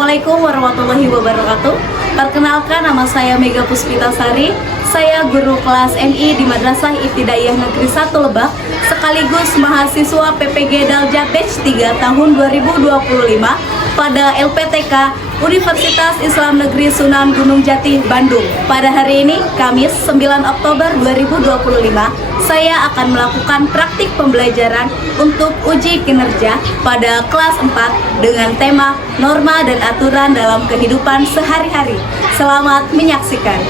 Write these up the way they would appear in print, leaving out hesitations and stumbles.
Assalamualaikum warahmatullahi wabarakatuh. Perkenalkan, nama saya Mega Puspitasari. Saya guru kelas MI di Madrasah Ibtidaiyah Negeri 1 Lebak, sekaligus mahasiswa PPG Dalja Batch 3 tahun 2025 pada LPTK Universitas Islam Negeri Sunan Gunung Jati, Bandung. Pada hari ini, Kamis 9 Oktober 2025, saya akan melakukan praktik pembelajaran untuk uji kinerja pada kelas 4 dengan tema norma dan aturan dalam kehidupan sehari-hari. Selamat menyaksikan.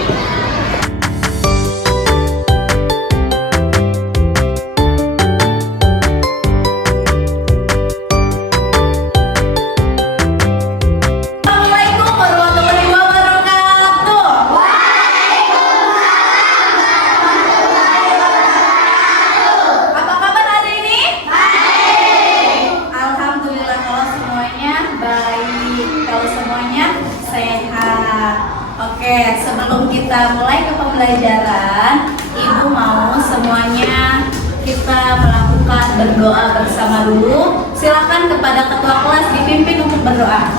Oke, sebelum kita mulai ke pembelajaran, Ibu mau semuanya kita melakukan berdoa bersama dulu. Silakan kepada ketua kelas dipimpin untuk berdoa.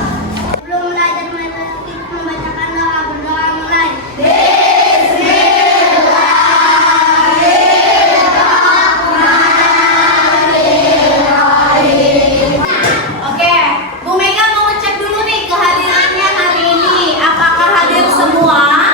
Sebelum belajar membacakan doa, berdoa mulai. Oke, Bu Mega mau ngecek dulu nih kehadirannya hari ini. Apakah hadir semua?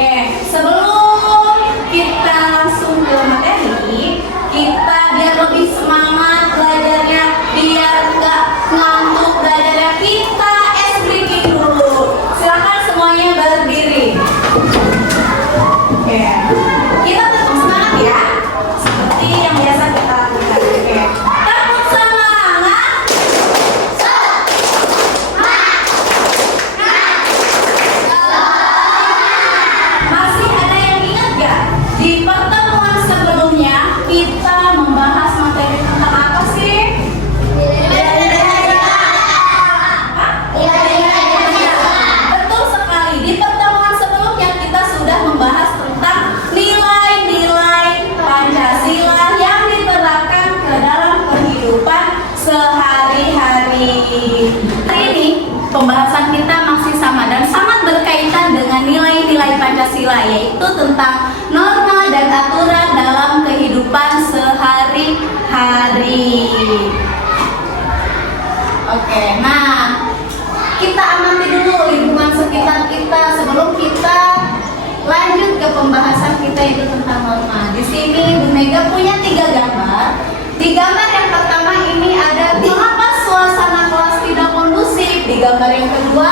Oke, sebelum kita langsung ke materi, kita biar lebih semangat belajarnya, biar nggak ngantuk belajarnya, kita ice breaking dulu. Silakan semuanya berdiri. Oke, kita tetap semangat ya, seperti yang biasa kita lakukan. Oke, tetap semangat. Masih ada yang ingat gak? Di pertemuan sebelumnya kita membahas materi tentang apa sih? Betul sekali. Di pertemuan sebelumnya kita sudah membahas tentang nilai-nilai Pancasila yang diterapkan ke dalam kehidupan sehari-hari. Hari ini pembahasan kita masih sama dan sangat berkaitan dengan nilai-nilai Pancasila, yaitu tentang norma dan aturan dalam kehidupan sehari-hari. Oke, nah kita amati dulu lingkungan sekitar kita sebelum kita lanjut ke pembahasan kita itu tentang norma. Di sini Bu Mega punya 3 gambar. Di gambar yang pertama ini ada mengapa suasana kelas tidak kondusif. Di gambar yang kedua,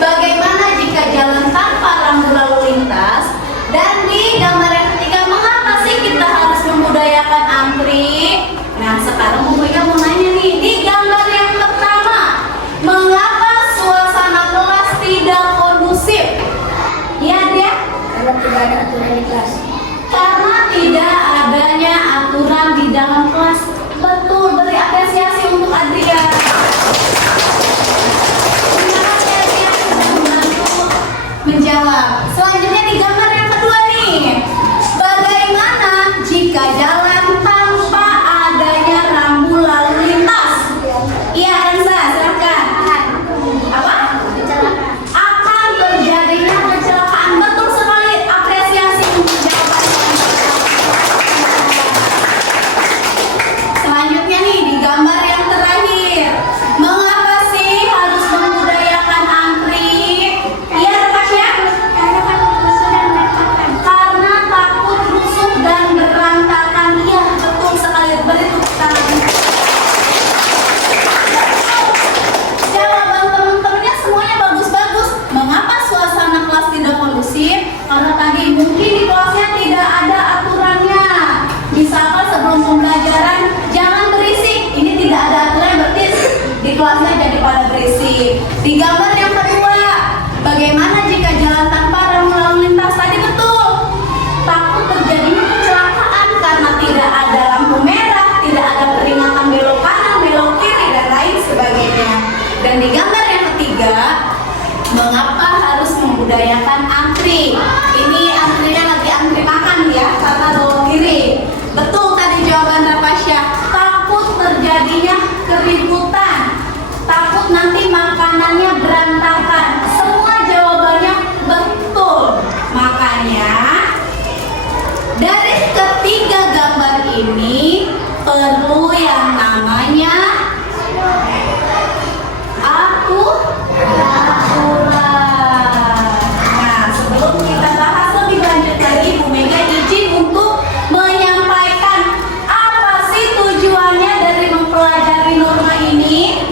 bagaimana jika jalan tanpa rambu lalu lintas. Dan di gambar yang ketiga, mengapa sih kita harus membudayakan antri. Nah, sekarang Bu Mega mau nanya nih, di gambar yang pertama, mengapa suasana kelas tidak kondusif? Iya dia? Karena tidak ada aturan di kelas. Karena tidak adanya aturan di dalam kelas. Betul ini perlu yang namanya aturan. Nah, sebelum kita bahas lebih lanjut lagi, Bu Mega izin untuk menyampaikan apa sih tujuannya dari mempelajari norma ini.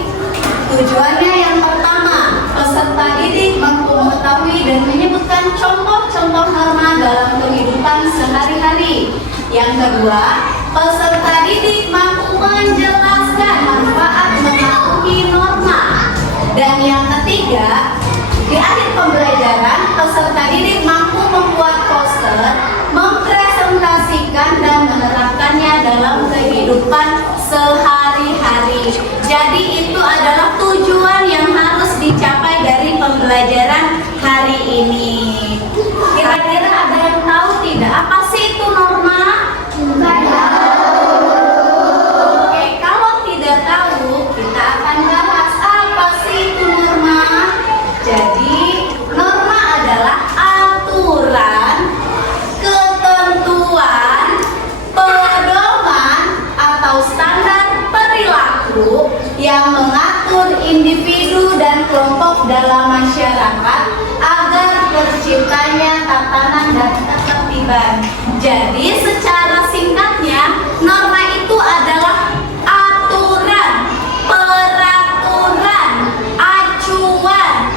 Tujuannya yang pertama, peserta didik mampu mengetahui dan menyebutkan contoh-contoh norma dalam kehidupan sehari-hari. Yang kedua, peserta didik mampu menjelaskan manfaat mematuhi norma. Dan yang ketiga, di akhir pembelajaran, peserta didik mampu membuat poster, mempresentasikan dan menerapkannya dalam kehidupan sehari-hari. Jadi itu adalah tujuan yang harus dicapai dari pembelajaran hari ini. Kira-kira ada yang tahu tidak apa sih itu norma? Oke, kalau tidak tahu, kita akan bahas apa sih itu norma. Jadi, norma adalah aturan, ketentuan, pedoman, atau standar perilaku yang mengatur individu dan kelompok dalam masyarakat agar terciptanya tatanan dan ketertiban. Jadi secara singkatnya, norma itu adalah aturan, peraturan, acuan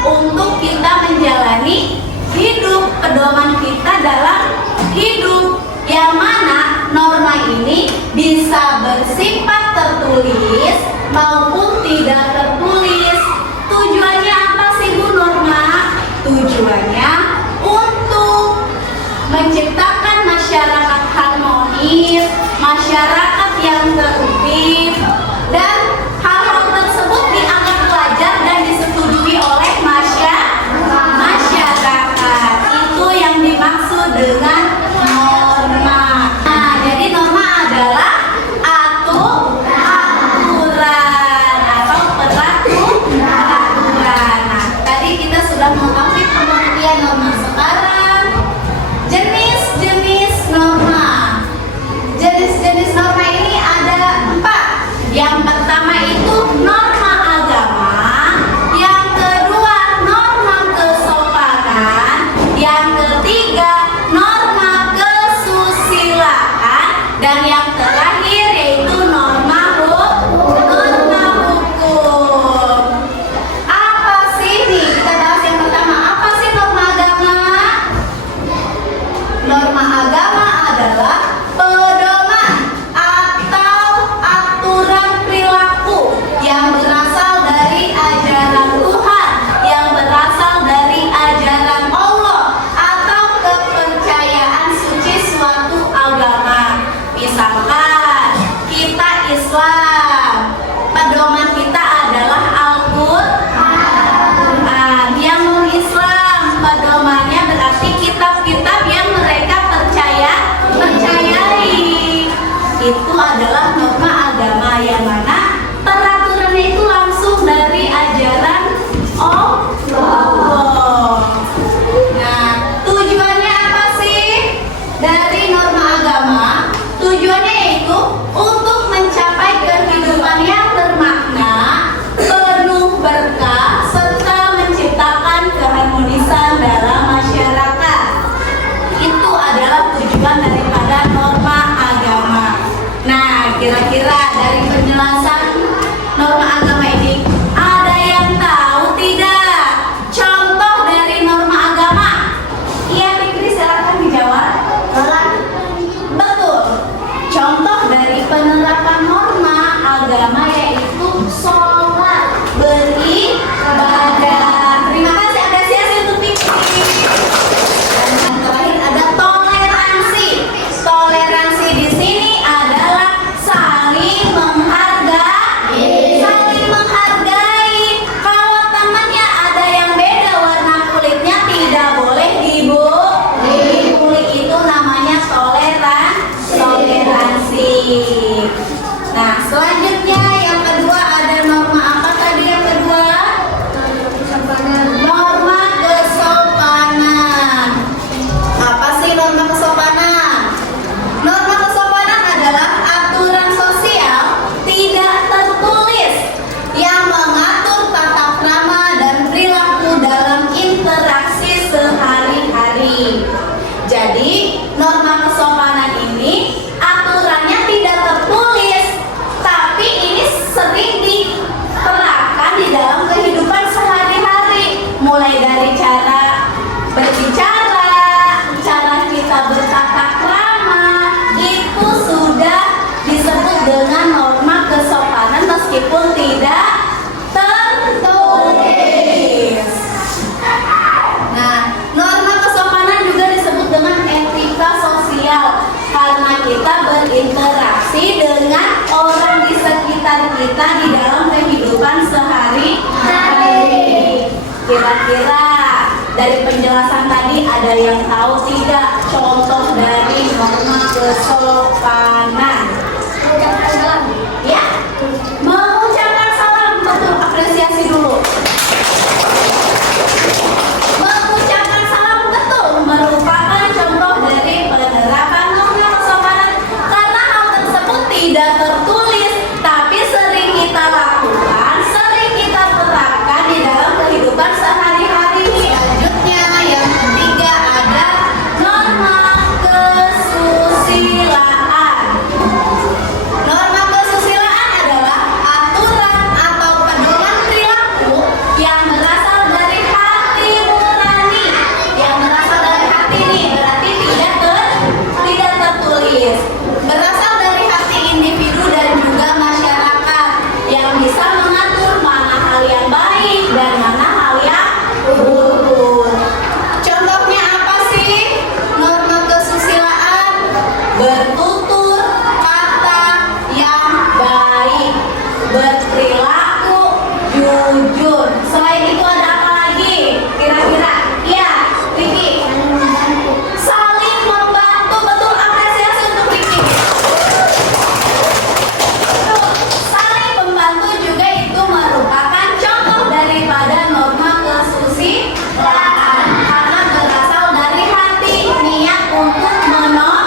untuk kita menjalani hidup, pedoman kita dalam hidup, yang mana norma ini bisa bersifat tertulis maupun tidak tertulis. Tujuannya apa sih Bu norma? Tujuannya untuk menciptakan masyarakat harmonis, masyarakat yang tertib, dan hal-hal tersebut dianggap wajar dan disetujui oleh masyarakat. Itu yang dimaksud dengan norma. Nah, jadi norma adalah aturan atau peraturan. Nah, tadi kita sudah mengetahui pengertian norma. Sekarang jenis-jenis norma. Jenis-jenis norma ini ada 4. Yang pertama itu norma agama, yang kedua norma kesopanan, yang ketiga norma kesusilaan, dan yang terakhir yaitu norma hukum. Apa sih nih? Kita bahas yang pertama. Apa sih norma agama? Norma agama adalah pedoman atau aturan perilaku yang berasal dari ajaran Tuhan, yang berasal dari ajaran Allah, atau kepercayaan suci suatu agama. Misalkan kita Islam, pedoman kita adalah Al-Quran. Yang non-Islam, pedomannya berarti kitab-kitab yang mereka percayai. Itu adalah norma agama, yang mana peraturannya itu langsung dari ajaran Allah. Nah, tujuannya apa sih dari norma agama? Tujuannya yaitu untuk mencapai kehidupan yang bermakna, penuh berkah, serta menciptakan keharmonisan dalam masyarakat. Itu adalah tujuan daripada norma agama. Nah, kira-kira dari penjelasan norma agama ini, ada yang tahu tidak contoh dari norma agama? Iya, Fikri, silakan dijawab. Betul. Contoh dari penerapan norma agama yaitu sholat, beribadah. Terima kasih apresiasi untuk Fikri. Dan yang terakhir ada toleransi. Toleransi di sini adalah saling menghargai. Saling menghargai. Kalau temannya ada yang beda warna kulitnya, tidak boleh dibully. Itu namanya toleransi. Nah, selanjutnya yang kedua ada norma apa tadi yang kedua? Norma kesopanan. Apa sih norma kesopanan? Norma kesopanan kita berinteraksi dengan orang di sekitar kita di dalam kehidupan sehari-hari. Kira-kira dari penjelasan tadi ada yang tahu tidak contoh dari norma kesopanan? Ya, mengucapkan salam, betul, apresiasi dulu. Mengucapkan salam, betul, merupakan contoh dari penerapan norma kesopanan karena hal tersebut tidak tertulis, tapi sering kita lakukan, sering kita terapkan di dalam kehidupan sehari-hari. Selanjutnya, yang ketiga ada norma kesusilaan. Norma kesusilaan adalah aturan atau pedoman perilaku yang berasal dari hati nurani. Yang berasal dari hati nih, berarti tidak tertulis. Berasal dari hati individu dan juga masyarakat yang bisa mengatur mana hal yang baik dan mana hal yang buruk. Contohnya apa sih norma kesusilaan? Bertutur kata yang baik, berperilaku jujur. Selain itu ada apa lagi? Kira-kira? Iya, Vicky. Saling membantu, betul, apresiasi untuk Vicky. Betul, saling membantu juga itu merupakan contoh daripada norma kesusilaan karena berasal dari hati, niat untuk menolong.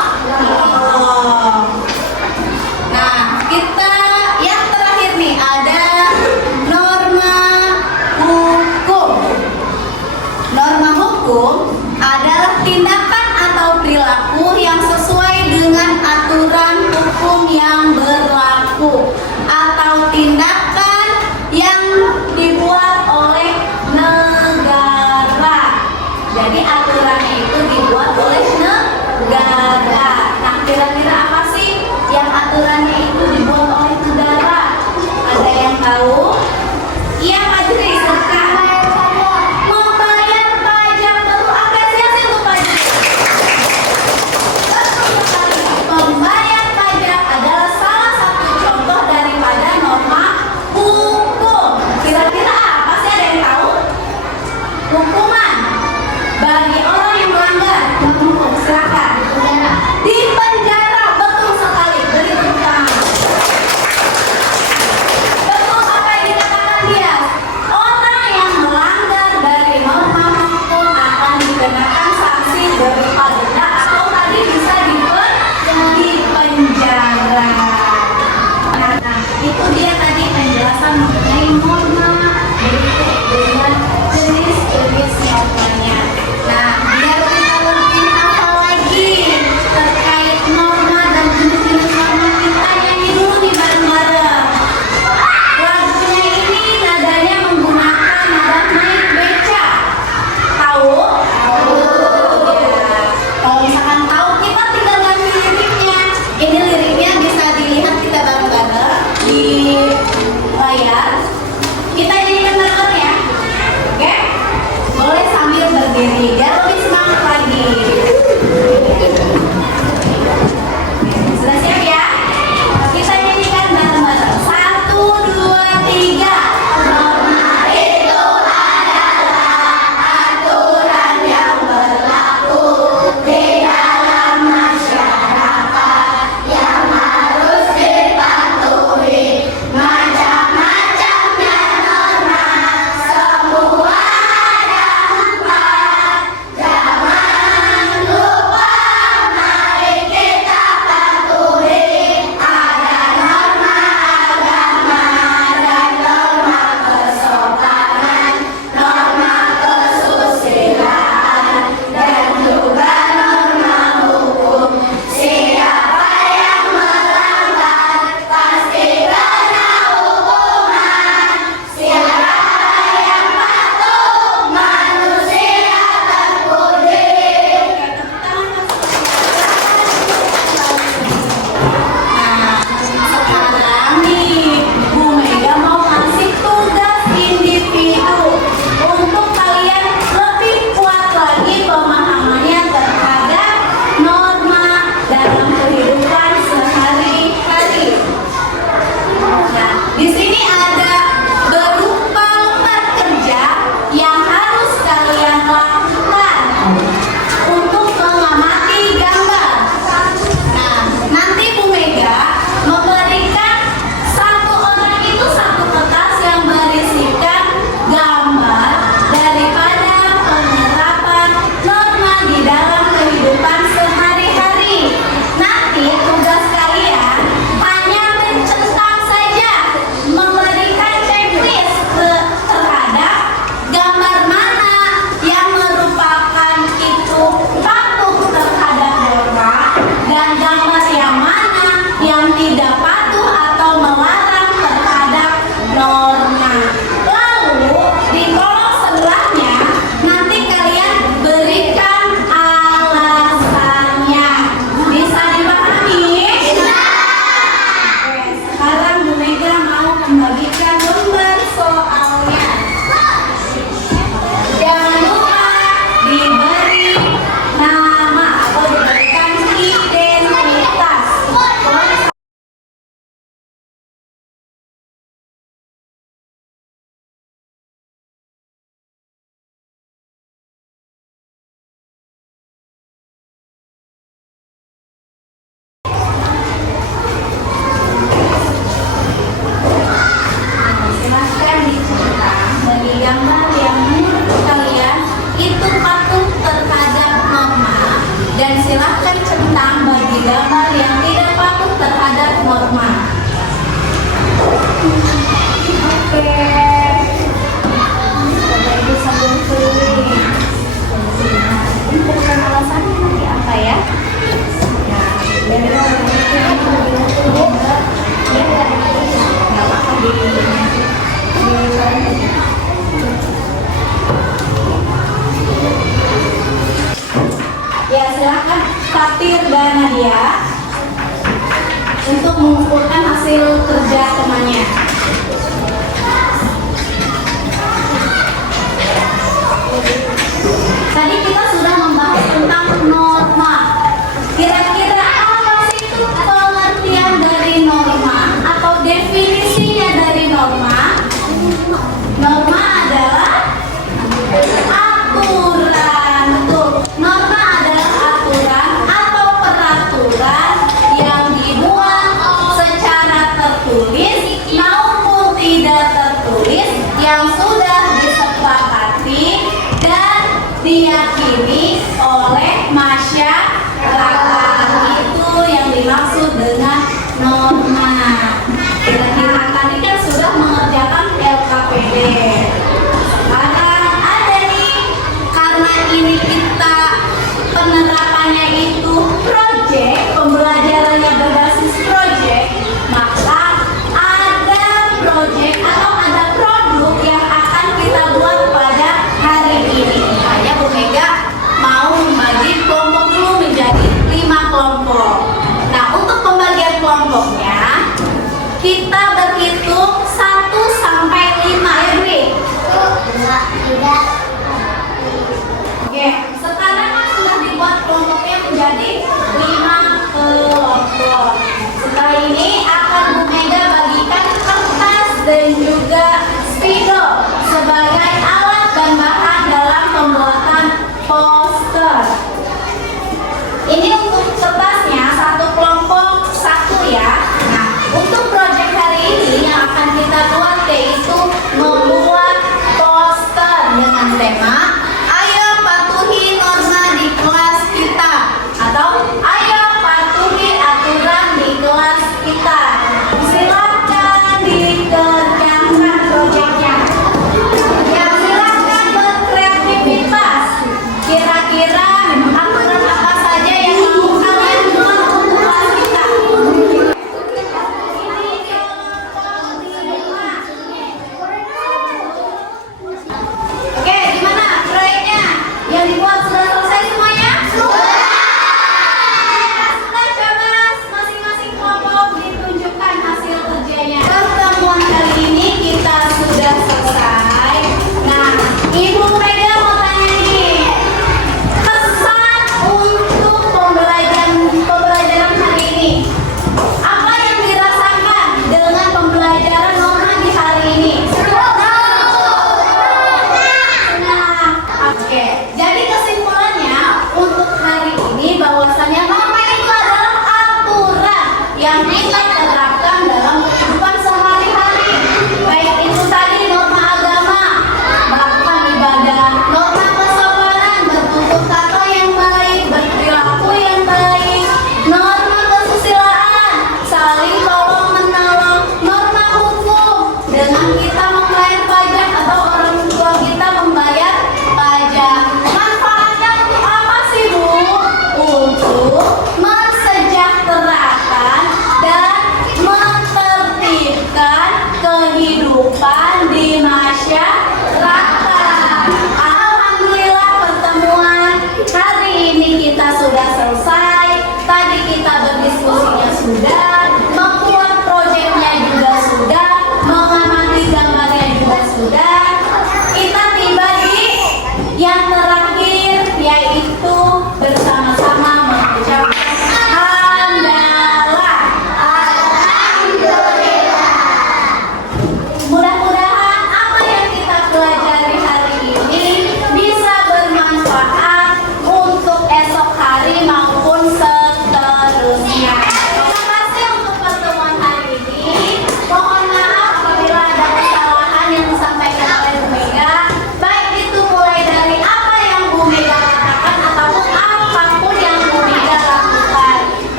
untuk mengumpulkan hasil kerja temannya. Tadi kita sudah membahas tentang norma. Kira-kira apa sih itu pengertian dari norma atau definisinya dari norma? Norma adalah aturan. Betul. Norma adalah aturan atau peraturan yang dibuat secara tertulis maupun tidak tertulis yang sudah disepakati dan diyakini oleh masyarakat. Itu yang dimaksud dengan norma. Kira-kira tadi kan sudah mengerjakan LKPD. Sekarang ada nih, karena ini kita penerapannya itu project, pembelajarannya berbasis project, maka ada project atau ada produk yang akan kita buat pada hari ini. Makanya Bu Mega mau membagi kelompok dulu menjadi 5 kelompok. Nah, untuk pembagian kelompoknya kita berhitung 1 sampai 5 ya, Bri? Tidak. Oke, sekarang kan sudah dibuat kelompoknya menjadi 5 kelompok. Setelah ini akan Bu Mega bagikan kertas dan juga spidol sebagai alat dan bahan dalam pembuatan poster. Ini untuk kertasnya satu kelompok 1 ya. Nah, untuk proyek hari ini yang akan kita buat yaitu membuat poster dengan tema "Ayo patuhi norma di kelas kita" atau "Ayo patuhi aturan di kelas kita". Silakan dikerjakan proyeknya. Ya, silakan berkreativitas. Kira-kira aturan apa saja yang mau kalian buat untuk kelas kita? Oke, gimana proyeknya? Yang dibuat sudah selesai semuanya? Sudah, coba masing-masing kelompok ditunjukkan hasil kerjanya. Pertemuan kali ini kita sudah selesai. Nah, Ibu Mega mau tanya nih, kesan untuk pembelajaran hari ini. Apa yang dirasakan dengan pembelajaran norma di hari ini? Nah, oke. Jadi kesimpulannya untuk hari ini bahwasannya norma itu adalah aturan yang kita terapkan dalam kehidupan sehari-hari. Baik itu tadi norma agama, bahkan ibadah, norma kesopanan, bertutur kata yang baik, berperilaku yang baik, norma kesusilaan, saling tolong menolong, norma hukum dengan kita membayar pajak atau orang tua kita membayar pajak. Manfaatnya untuk apa sih, Bu? Untuk mensejahterakan dan menertibkan kehidupan di masyarakat. Alhamdulillah pertemuan hari ini kita sudah selesai. Tadi kita berdiskusinya sudah.